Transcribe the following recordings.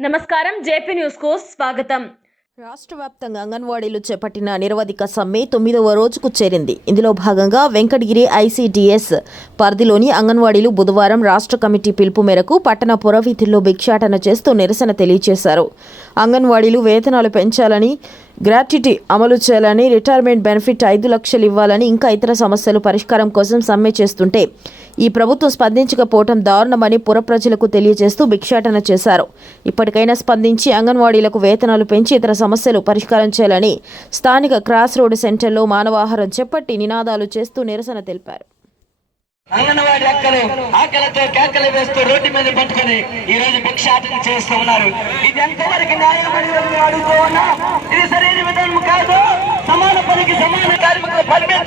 నమస్కారం జేపీ న్యూస్కు స్వాగతం. రాష్ట్ర వ్యాప్తంగా అంగన్వాడీలు చేపట్టిన నిరవధిక సమ్మె తొమ్మిదవ రోజుకు చేరింది. ఇందులో భాగంగా వెంకటగిరి ఐసీడీఎస్ పరిధిలోని అంగన్వాడీలు బుధవారం రాష్ట్ర కమిటీ పిలుపు మేరకు పట్టణ పురవీధుల్లో భిక్షాటన చేస్తూ నిరసన తెలియజేశారు అంగన్వాడీలు వేతనాలు పెంచాలని గ్రాట్యుటీ అమలు చేయాలని రిటైర్మెంట్ బెనిఫిట్ ఐదు లక్షలు ఇవ్వాలని ఇంకా ఇతర సమస్యలు పరిష్కారం కోసం సమ్మె చేస్తుంటే ఈ ప్రభుత్వం స్పందించకపోవడం దారుణమని పుర ప్రజలకు తెలియజేస్తూ భిక్షాటన చేశారు. ఇప్పటికైనా స్పందించి అంగన్వాడీలకు వేతనాలు పెంచి ఇతర సమస్యలు పరిష్కారం చేయాలని స్థానిక క్రాస్ రోడ్ సెంటర్లో మానవాహారం చేపట్టి నినాదాలు చేస్తూ నిరసన తెలిపారు. అంగన్వాడి అక్కలు ఆకలితో కేకలు వేస్తూ రోడ్డు మీద పట్టుకొని ఈ రోజు భిక్షాటన చేస్తూ ఉన్నారు. ఇది ఎంతవరకు న్యాయమని అడుగుతూ ఉన్నాం? ఇది సరైన విధానం కాదు. సమాన పనికి సమాన కార్మికులు పర్మిట్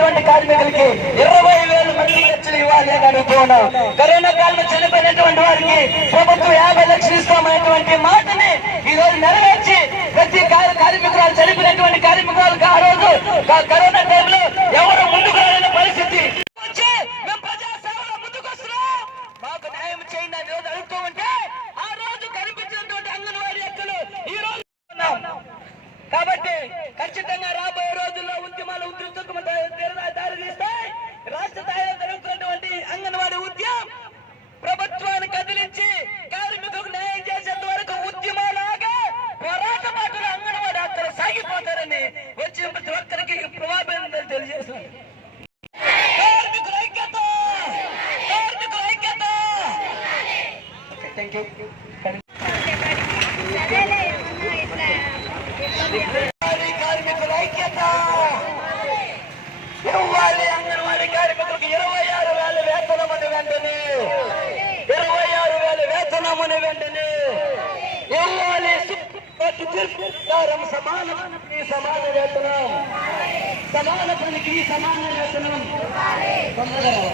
చనిపోయినటువంటి కార్మికులకి ఇరవై వేలు మంది ఖర్చులు ఇవ్వాలి అని అనుకున్నాం కరోనా కాలంలో చనిపోయినటువంటి వారికి ప్రభుత్వం యాభై లక్షలు ఇస్తామనేటువంటి మాటని ఈ రోజు నెరవేర్చి ప్రతి కార్మికురాలు చనిపోయినటువంటి కార్మికురాలకు ఆ రోజు కరోనా టైంలో ఎవరు ముందుకు రాలేని పరిస్థితి. వచ్చి మేము ప్రజా ముందుకు వస్తున్నాం మాకు న్యాయం చేయండి అని రోజు అడుగుతూ ఉంటే వచ్చిన ప్రతి ఒక్కరికి ప్రభావం తెలియజేస్తున్నారు కార్మికుల ఐక్యత! కార్మికుల ఐక్యత! థ్యాంక్ యూ అంగన్వాడీ కార్మికుల ఐక్యత! ఇవ్వాలి అంగన్వాడీ కార్మికులకు ఇరవై ఆరు వేల వేతనమని వెంటనే! ఇరవై ఆరు వేల వేతనమని వెంటనే! ఇవ్వాలి సుప్రీంకోర్టు తీర్పు సమాన. పనికి సమాన వేతనం. సమాన పనికి సమాన వేతనం. తొందరగా